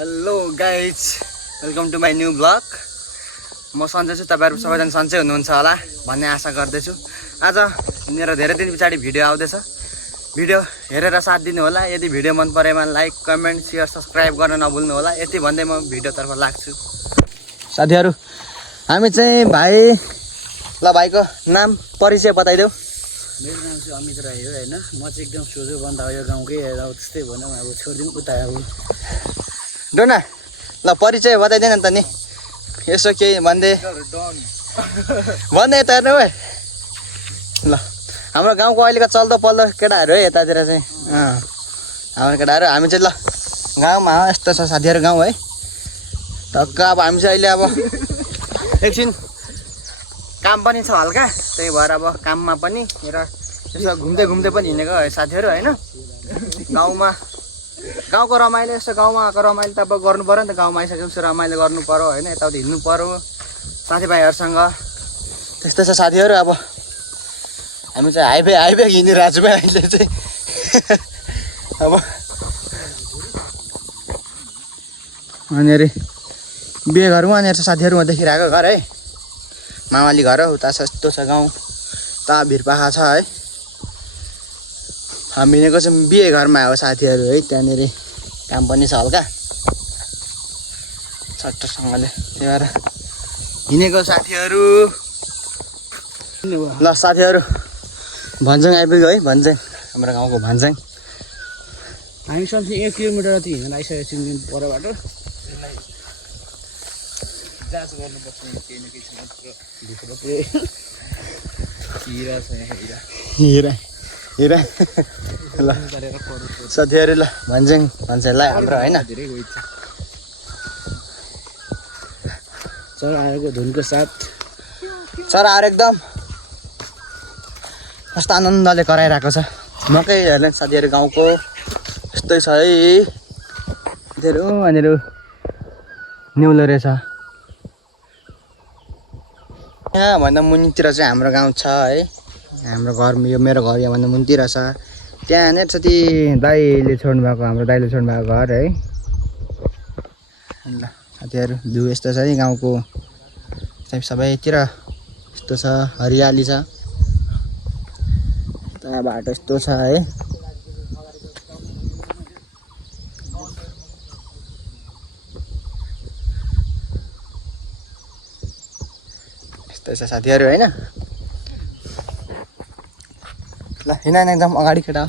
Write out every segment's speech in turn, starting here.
Hello guys, welcome to my new blog. म सन्चै छु, तपाईँहरू सबैजना सन्चै हुनुहुन्छ होला भन्ने आशा गर्दैछु। आज मेरो धेरै दिन पछाडि भिडियो आउँदैछ। भिडियो हेरेर साथ दिनु होला। यदि भिडियो मन परेमा लाइक, कमेन्ट, सेयर, सब्सक्राइब गर्न नभुल्नु होला। यति भन्दै म भिडियोतर्फ लाग्छु। साथीहरू, हामी चाहिँ भाइ ल भाइको नाम परिचय बताइदेऊ। मेरो नाम चाहिँ अमित राई हो होइन। म चाहिँ एकदम सोझो बन्द हो यो गाउँकै। अब त्यस्तै भनौँ, अब छोडिदिउँ उता अब डोना ल परिचय बताइदिएन त नि, यसो केही भन्दै भन्दै त हेर्नु है। ल हाम्रो गाउँको अहिलेको चल्दो पल्दो केटाहरू है यतातिर चाहिँ हाम्रो केटाहरू। हामी चाहिँ ल गाउँमा हो, यस्तो छ साथीहरू गाउँ है। टक्क अब हामी चाहिँ अहिले अब एकछिन काम पनि छ हल्का, त्यही भएर अब काममा पनि र यसो घुम्दै घुम्दै पनि हिँडेको है साथीहरू होइन। गाउँको रमाइलो, यस्तो गाउँमा आएको रमाइलो त अब गर्नु पऱ्यो नि त। गाउँमा आइसकेपछि रमाइलो गर्नु पऱ्यो होइन, यताउति हिँड्नु पऱ्यो साथीभाइहरूसँग। त्यस्तै छ साथीहरू। अब हामी चाहिँ हाइवे हिँडिरहेको छौँ अहिले चाहिँ। अब यहाँनिर बिहे घर वहाँनिर छ साथीहरू, म देखिरहेको घर है, मामाली घर हो। उता सस्तो छ गाउँ, ता भिरपाखा छ है। हामी हिँडेको चाहिँ बिहे घरमा हो साथीहरू है, त्यहाँनिर काम पनि छ हल्का छट्टसँगले, त्यही भएर हिँडेको साथीहरू। ल साथीहरू, भन्ज्याङ आइपुग्यो है। भन्ज्याङ हाम्रो गाउँको भन्ज्याङ। हामी समथिङ 1 किलोमिटर जति हिँडेर आइसकेको छौँ परबाट। जाँच गर्नुपर्छ केही न केही हिरा ल साथीहरू, ल भन्ज्याङलाई हाम्रो होइन। चरा आएको धुनको साथ चराहरू एकदम कस्तो आनन्दले कराइरहेको छ। मकै हेर्ने साथीहरू गाउँको यस्तै छ है। साथीहरू यहाँनिर निउलो रहेछ। यहाँ भन्दा मुनितिर चाहिँ हाम्रो गाउँ छ है। हाम्रो घर, यो मेरो घर यहाँभन्दा मुनितिर छ। त्यहाँनिर छ ती दाइले छोड्नु भएको, हाम्रो दाइले छोड्नु भएको घर है। ल साथीहरू, भ्यू यस्तो छ है गाउँको। सबैतिर यस्तो छ, हरियाली छ। यता बाटो यस्तो छ है। यस्तो छ साथीहरू होइन। ल हिँड एकदम अगाडि केटा। ल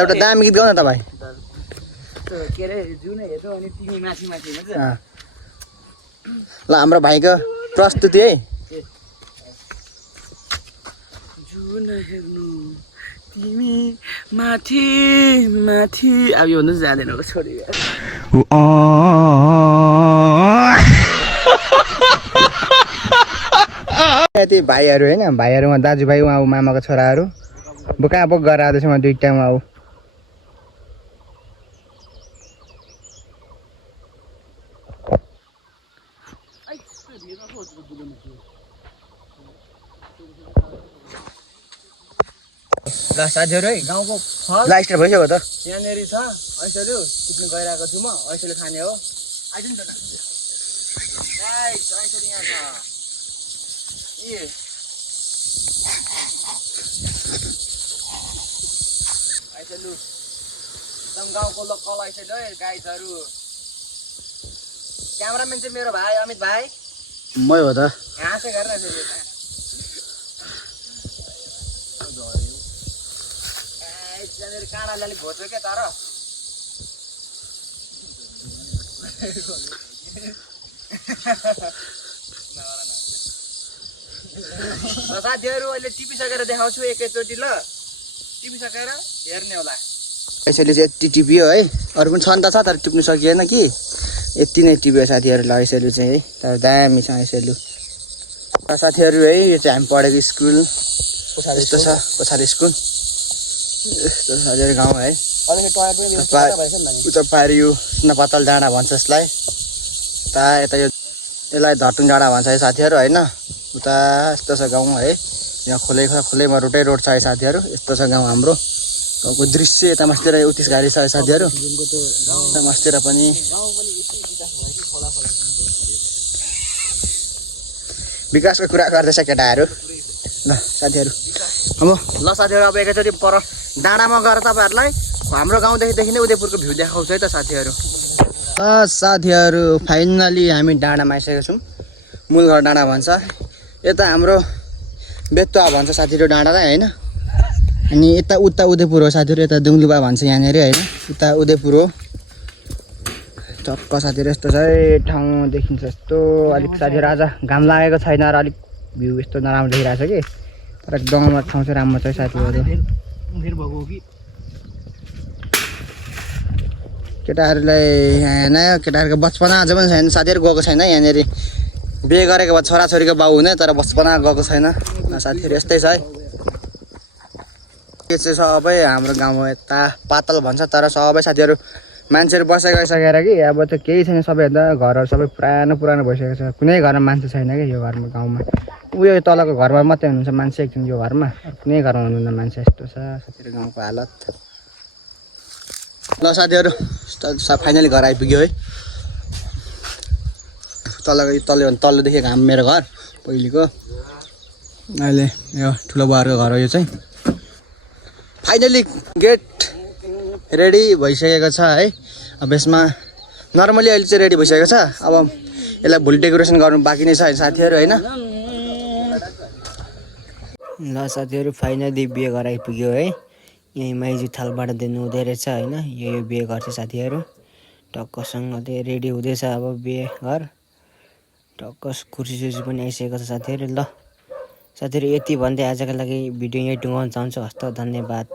एउटा दामी गीत गाउन त भाइ। के अरे जुन हेर्छौ अनि तिमी माथि माथि हुन्छ। ल हाम्रो भाइको प्रस्तुति है। जुन हेर्नु तिमी माथि माथि। अब यो भन्नु जाँदैन हो, छोडी यति भाइहरू होइन, भाइहरूमा दाजुभाइ, उहाँ मामाको छोराहरू बोका बोक गरेर आउँदैछ। म दुइटामा आऊ। ल साथीहरू है, गाउँको फल लाइस्टर भइसक्यो त। यहाँनिर छ ऐसल्यो टिप्नु गइरहेको छु म। ऐसल्यो खाने हो। आइदिनु त न ऐसल्यो यहाँ छ। ऐसल्यो एकदम गाउँको लोकल ऐसल्यो है गाइजहरू। क्यामराम्यान चाहिँ मेरो भाइ अमित भाइ। मै हो त। यहाँ चाहिँ गरेर त्यहाँनिर काँडाले अलिक घोच्यो क्या तर। साथीहरू अहिले टिपिसकेर देखाउँछु एकैचोटि। ल टिपिसकेर हेर्ने होला। यसैले चाहिँ यति टिप्यो है। अरू पनि छन् त छ, तर टिप्नु सकिएन कि। यति नै टिप्यो साथीहरू। ल यसैले चाहिँ है, तर दामी छ यसैले। साथीहरू है, यो चाहिँ हामी पढेको स्कुल यस्तो छ। पछाडि स्कुल यस्तो साथीहरू गाउँ है। उता पारि यो नपातल डाँडा भन्छ यसलाई। यता यसलाई धर्तुङ डाँडा भन्छ है साथीहरू होइन। उता यस्तो छ गाउँ है। यहाँ खोलैमा रोडै रोड छ है साथीहरू। यस्तो छ गाउँ हाम्रो। गाउँको दृश्य यता मास्तिर उत्तिस गाडी छ साथीहरू यता मास्तिर पनि विकासको कुरा गर्दैछ केटाहरू ल साथीहरू ल साथीहरू अब एकैचोटि पर डाँडामा गएर तपाईँहरूलाई हाम्रो गाउँदेखि नै उदयपुरको भ्यू देखाउँछु है त साथीहरू साथीहरू फाइनली हामी डाँडामा आइसकेका छौँ मूलघर डाँडा भन्छ यता हाम्रो बेतुवा भन्छ साथीहरू डाँडालाई होइन अनि यता उता उदयपुर हो साथीहरू यता दुङलुबा भन्छ यहाँनिर होइन उता उदयपुर हो टक्क साथीहरू यस्तो चाहिँ ठाउँ देखिन्छ यस्तो अलिक साथीहरू आज घाम लागेको छैन र अलिक भ्यू यस्तो नराम्रो देखिरहेको छ कि तर गाउँमा ठाउँ चाहिँ राम्रो छ साथीहरू केटाहरूलाई नयाँ केटाहरूको बचपना अझै पनि छैन साथीहरू गएको छैन यहाँनिर बिहे गरेको भए छोराछोरीको बाउ हुने तर बचपना गएको छैन साथीहरू यस्तै छ है यो चाहिँ सबै हाम्रो गाउँमा यता पातल भन्छ तर सबै साथीहरू मान्छेहरू बसाइ गइसकेर कि अब त केही छैन सबैभन्दा घरहरू सबै पुरानो भइसकेको छ कुनै घरमा मान्छे छैन कि यो घरमा गाउँमा उयो तलको घरमा मात्रै हुनुहुन्छ मान्छे एकछिन यो घरमा कुनै घरमा हुनुहुन्न मान्छे यस्तो छ साथीहरू गाउँको हालत ल साथीहरू फाइनली घर आइपुग्यो है तल्लोदेखि घाम मेरो घर पहिलेको अहिले यो ठुलो बुवाहरूको घर हो यो चाहिँ फाइनली गेट रेडी भइसकेको छ है अब यसमा नर्मली अहिले चाहिँ रेडी भइसकेको छ अब यसलाई भोलि डेकोरेसन गर्नु बाँकी नै छ साथीहरू होइन ल साथीहरू फाइनली बिहे घर आइपुग्यो है यहीँ माइजू थालबाट दिनु हुँदै रहेछ होइन यो बिहे घर चाहिँ साथीहरू टक्कसँगले रेडी हुँदैछ अब बिहे घर टक्क कुर्सी सुर्सी पनि आइसकेको छ साथीहरू ल साथीहरू यति भन्दै आजको लागि भिडियो यहीँ टुङ्गाउन चाहन्छु हस्त धन्यवाद।